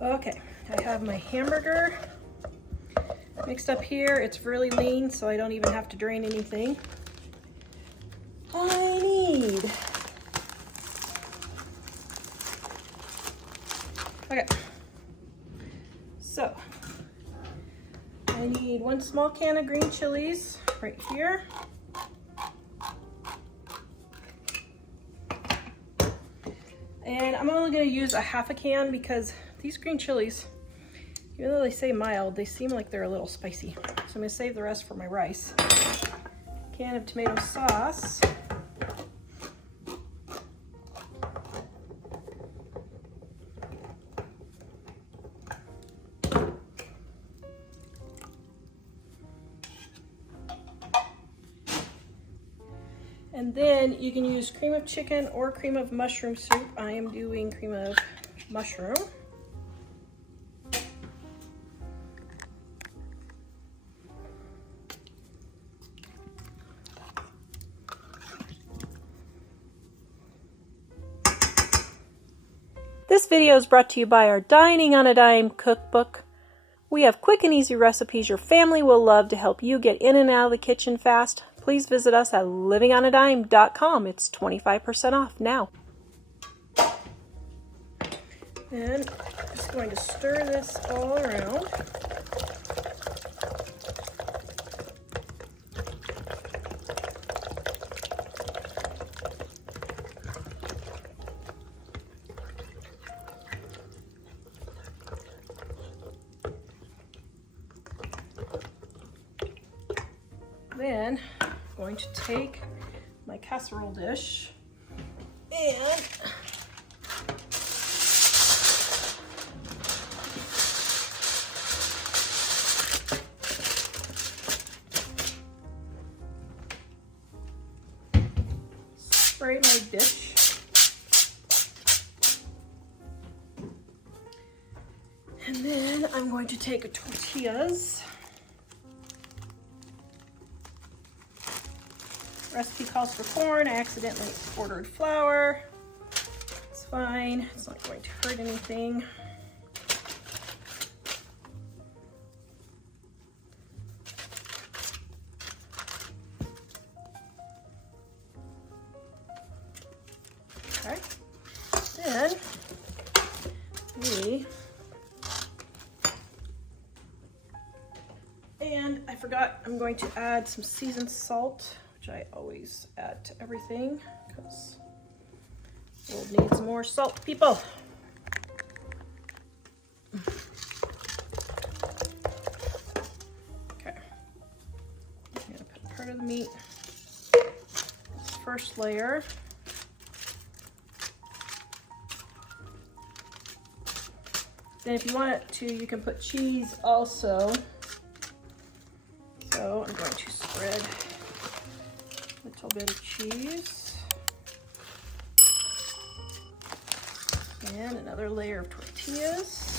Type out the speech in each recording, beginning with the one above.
Okay, I have my hamburger mixed up here. It's really lean, so I don't even have to drain anything. I need, okay, so I need 1 small can of green chilies right here. And I'm only going to use a half a can because these green chilies, even though they say mild, they seem like they're a little spicy. So I'm going to save the rest for my rice. Can of tomato sauce. And then you can use cream of chicken or cream of mushroom soup. I am doing cream of mushroom. This video is brought to you by our Dining on a Dime cookbook. We have quick and easy recipes your family will love to help you get in and out of the kitchen fast. Please visit us at livingonadime.com. It's 25% off now. And I'm just going to stir this all around. Then I'm going to take my casserole dish and spray my dish. And then I'm going to take tortillas. Recipe calls for corn. I accidentally ordered flour. It's fine. It's not going to hurt anything. Okay. Then and I forgot, I'm going to add some seasoned salt. I always add to everything because the world needs more salt, people. Okay, I'm gonna put part of the meat, this first layer. Then if you want it to, you can put cheese also. So I'm going to spread a little bit of cheese and another layer of tortillas.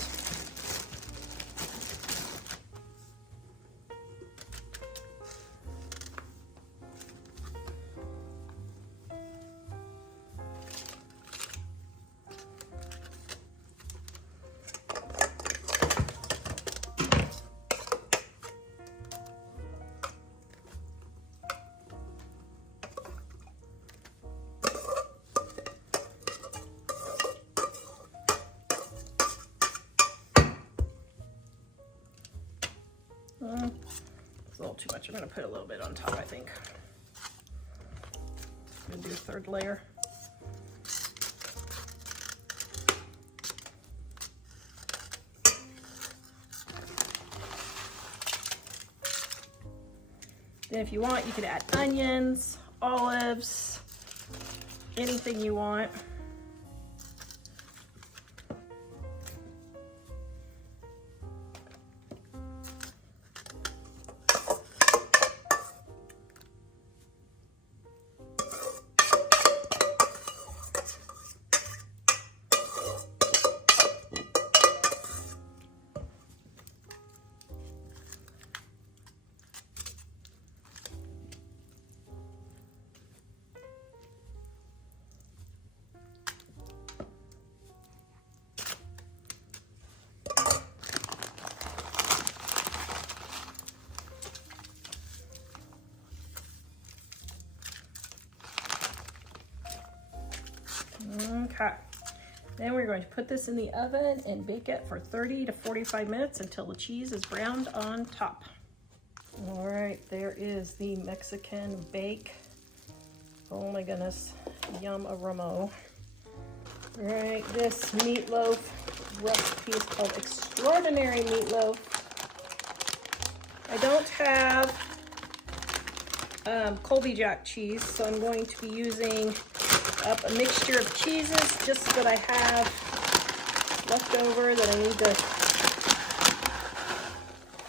It's a little too much. I'm going to put a little bit on top, I think. I'm going to do a third layer. Then if you want, you could add onions, olives, anything you want. Then we're going to put this in the oven and bake it for 30 to 45 minutes until the cheese is browned on top. All right, there is the Mexican bake. Oh my goodness, yum aroma. All right, this meatloaf recipe is called Extraordinary Meatloaf. I don't have Colby Jack cheese, so I'm going to be using up a mixture of cheeses just that I have left over that I need to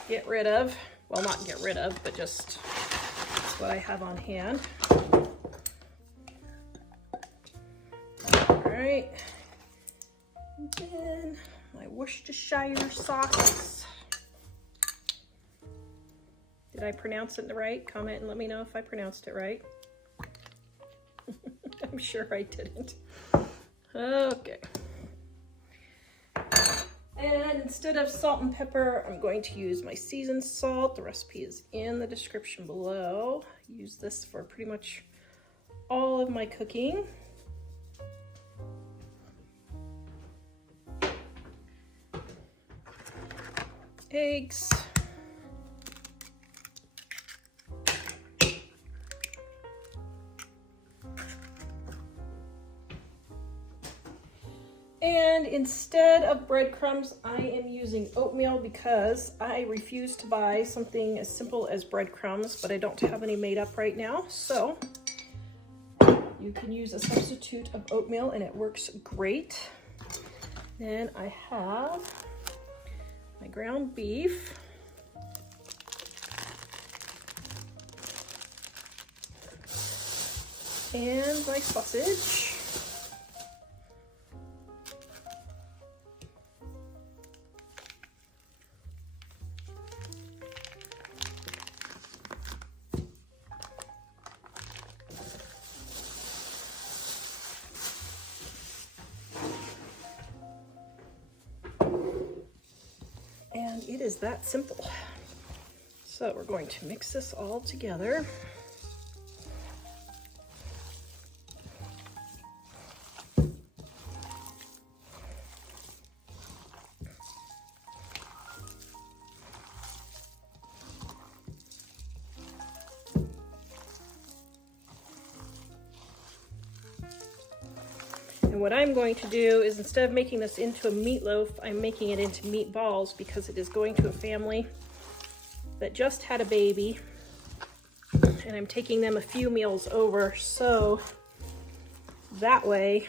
get rid of. Well, not get rid of, but just what I have on hand. All right, and then my Worcestershire sauce. Did I pronounce it right? Comment and let me know if I pronounced it right. I'm sure I didn't. Okay. And instead of salt and pepper, I'm going to use my seasoned salt. The recipe is in the description below. Use this for pretty much all of my cooking. Eggs. And instead of breadcrumbs, I am using oatmeal because I refuse to buy something as simple as breadcrumbs, but I don't have any made up right now. So you can use a substitute of oatmeal and it works great. Then I have my ground beef. And my sausage. And it is that simple. So we're going to mix this all together. And what I'm going to do is instead of making this into a meatloaf, I'm making it into meatballs because it is going to a family that just had a baby. And I'm taking them a few meals over so that way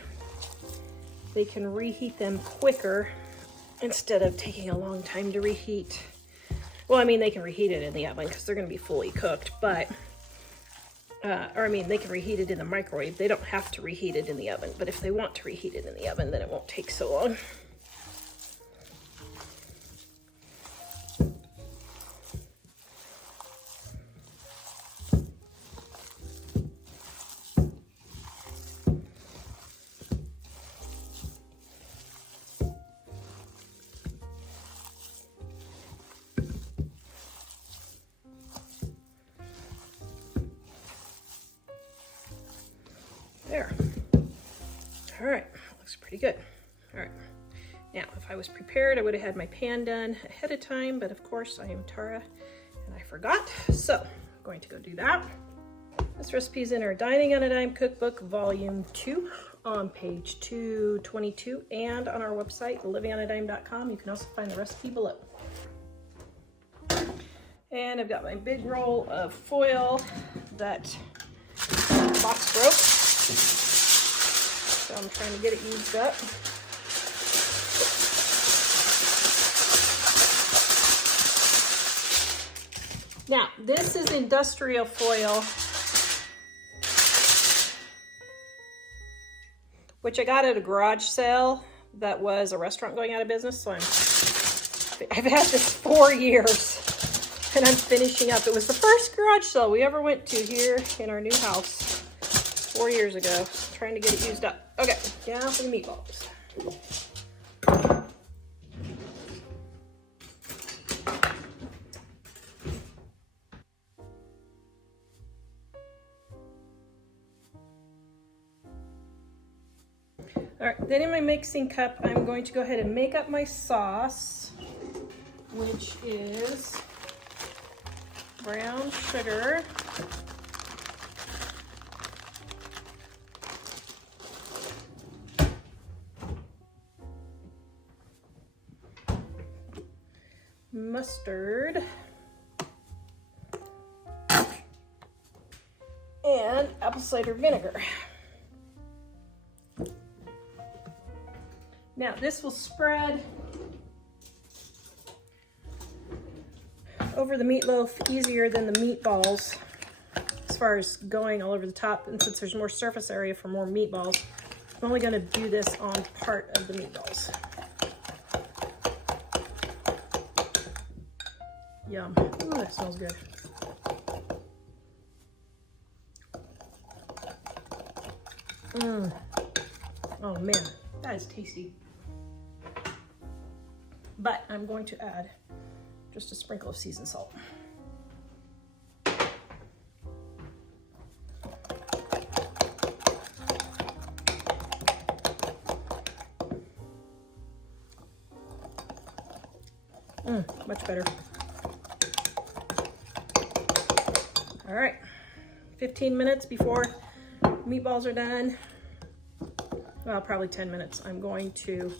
they can reheat them quicker instead of taking a long time to reheat. Well, I mean, they can reheat it in the oven because they're going to be fully cooked, but or I mean, they can reheat it in the microwave. They don't have to reheat it in the oven, but if they want to reheat it in the oven, then it won't take so long. There. All right, looks pretty good. All right, now if I was prepared, I would have had my pan done ahead of time, but of course I am Tara and I forgot. So I'm going to go do that. This recipe is in our Dining on a Dime Cookbook, Volume 2 on page 222 and on our website, livingonadime.com. You can also find the recipe below. And I've got my big roll of foil that box broke. So I'm trying to get it used up. Now, this is industrial foil, which I got at a garage sale that was a restaurant going out of business. So I've had this 4 years and I'm finishing up. It was the first garage sale we ever went to here in our new house 4 years ago. Trying to get it used up. Okay, now for the meatballs. All right, Then in my mixing cup, I'm going to go ahead and make up my sauce, which is brown sugar, mustard, and apple cider vinegar. Now this will spread over the meatloaf easier than the meatballs as far as going all over the top, and since there's more surface area for more meatballs, I'm only going to do this on part of the meatballs. Yum. Ooh, that smells good. Oh man, that is tasty. But I'm going to add just a sprinkle of seasoned salt. Much better. All right, 15 minutes before meatballs are done. Well, probably 10 minutes. I'm going to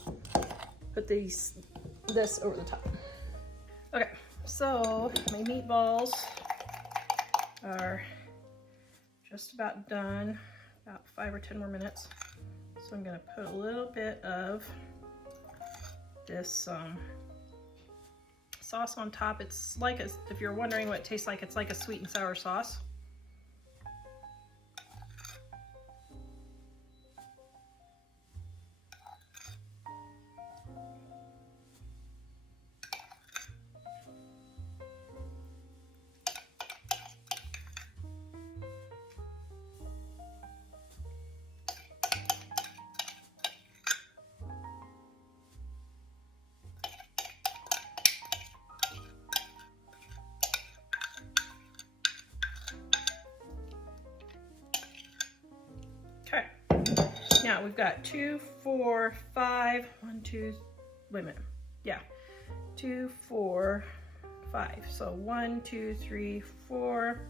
put this over the top. Okay, so my meatballs are just about done, about 5 or 10 more minutes. So I'm gonna put a little bit of this sauce on top. It's like, if you're wondering what it tastes like, it's like a sweet and sour sauce. Okay, now we've got 2, 4, 5, 1, 2, wait a minute, yeah, 2, 4, 5, so 1, 2, 3, 4,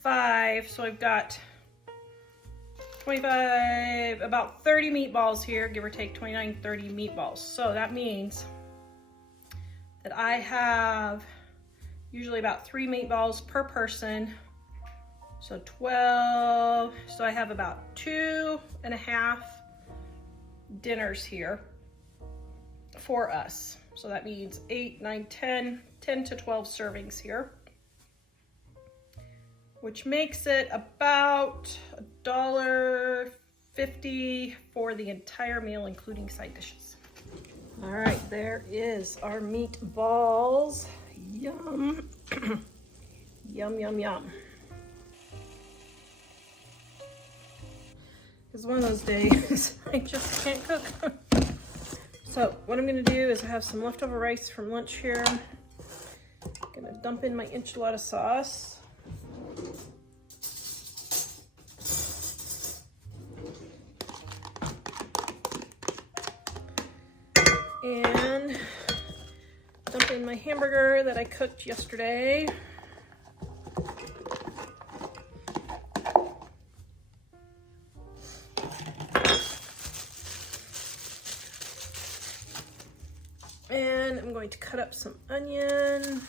5, so I've got 25, about 30 meatballs here, give or take 29, 30 meatballs. So that means that I have usually about 3 meatballs per person. So 12, so I have about 2.5 dinners here for us. So that means 8, 9, 10 to 12 servings here, which makes it about $1.50 for the entire meal, including side dishes. All right, there is our meatballs. Yum. Yum, yum, yum. It's one of those days I just can't cook. So what I'm gonna do is I have some leftover rice from lunch here. I'm gonna dump in my enchilada sauce. And dump in my hamburger that I cooked yesterday. And I'm going to cut up some onion.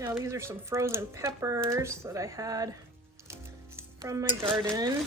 Now these are some frozen peppers that I had from my garden.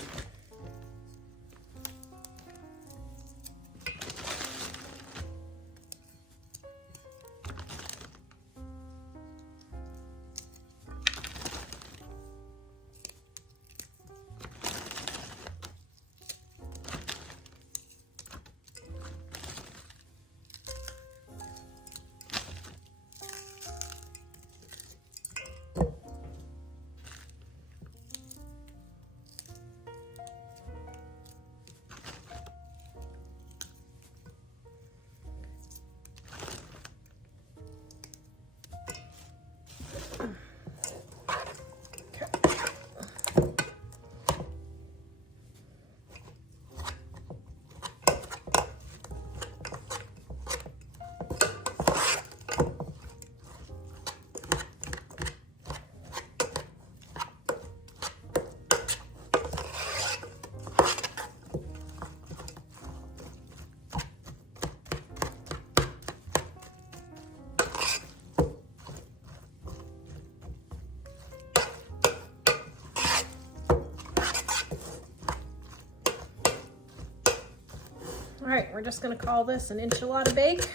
right, we're just gonna call this an enchilada bake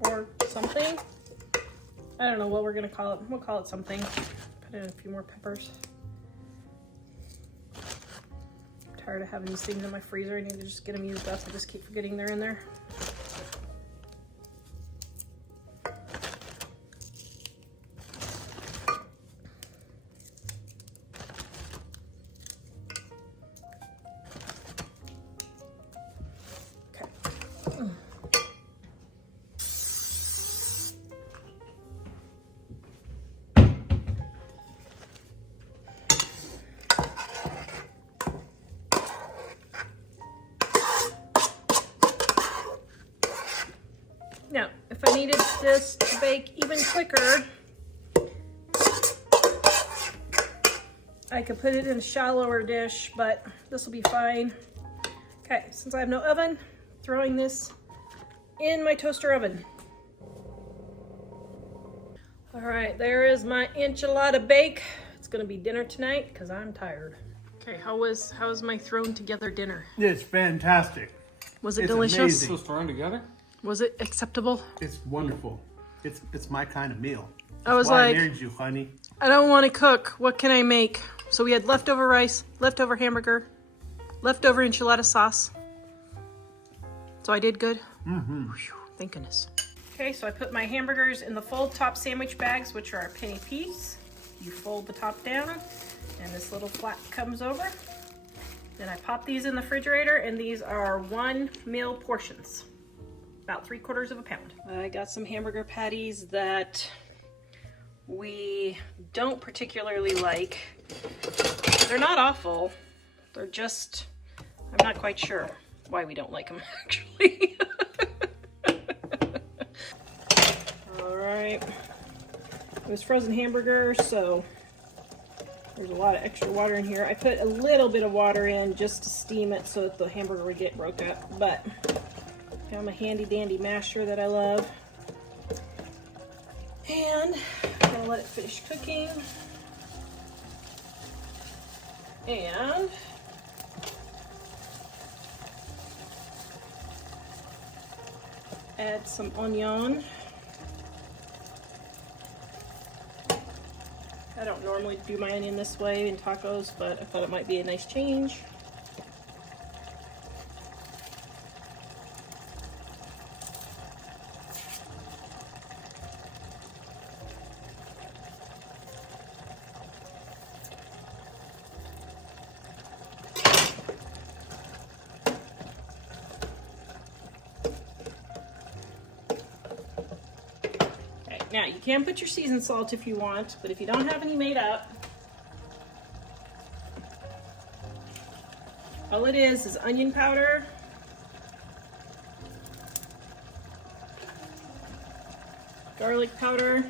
or something. I don't know what we're gonna call it. We'll call it something. Put in a few more peppers. I'm tired of having these things in my freezer. I need to just get them used up. I just keep forgetting they're in there. Now, if I needed this to bake even quicker, I could put it in a shallower dish, but this will be fine. Okay, since I have no oven, throwing this in my toaster oven. All right, there is my enchilada bake. It's gonna be dinner tonight because I'm tired. Okay, how was my thrown together dinner? It's fantastic. Was it It's delicious? amazing. Those thrown together? Was it acceptable? It's wonderful. It's my kind of meal. I was That's why like, I married you, honey. I don't want to cook. What can I make? So we had leftover rice, leftover hamburger, leftover enchilada sauce. So I did good. Mm-hmm. Whew, thank goodness. Okay, so I put my hamburgers in the fold top sandwich bags, which are a penny piece. You fold the top down, and this little flap comes over. Then I pop these in the refrigerator, and these are 1 meal portions. About 3/4 of a pound. I got some hamburger patties that we don't particularly like. They're not awful. They're just, I'm not quite sure why we don't like them actually. All right. It was frozen hamburger, so there's a lot of extra water in here. I put a little bit of water in just to steam it so that the hamburger would get broke up, but got my handy dandy masher that I love. And I'm gonna let it finish cooking. And add some onion. I don't normally do my onion this way in tacos, but I thought it might be a nice change. Now, you can put your seasoned salt if you want, but if you don't have any made up, all it is onion powder, garlic powder,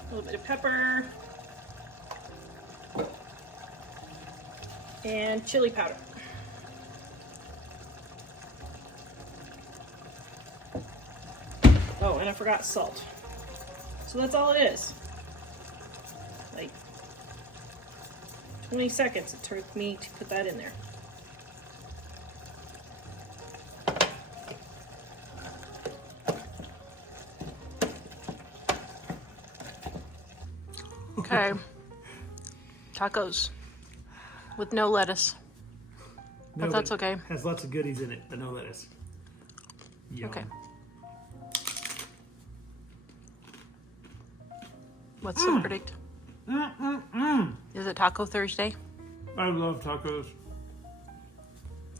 a little bit of pepper, and chili powder. Oh, and I forgot salt. So that's all it is. Like 20 seconds it took me to put that in there. Okay. Tacos. With no lettuce. But that's okay. Has lots of goodies in it, but no lettuce. Yum. Okay. What's the verdict? Is it Taco Thursday? I love tacos.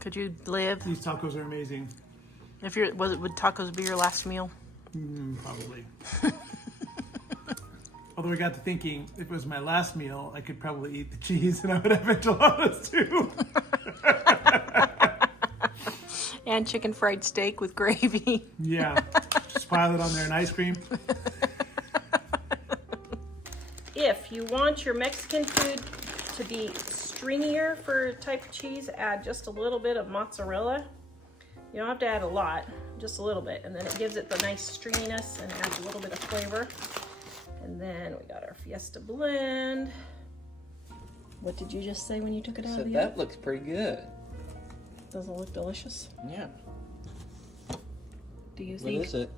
Could you live? These tacos are amazing. Would tacos be your last meal? Probably. Although I got to thinking, if it was my last meal, I could probably eat the cheese and I would have enchiladas too. And chicken fried steak with gravy. Yeah. Just pile it on there and ice cream. If you want your Mexican food to be stringier for a type of cheese, add just a little bit of mozzarella. You don't have to add a lot, just a little bit, and then it gives it the nice stringiness and adds a little bit of flavor. And then we got our Fiesta blend. What did you just say when you took it out of the that oven? looks pretty good. Does it look delicious? Yeah. Do you think? What is it?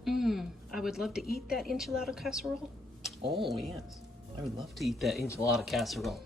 I would love to eat that enchilada casserole. Oh, yes. I would love to eat that enchilada casserole.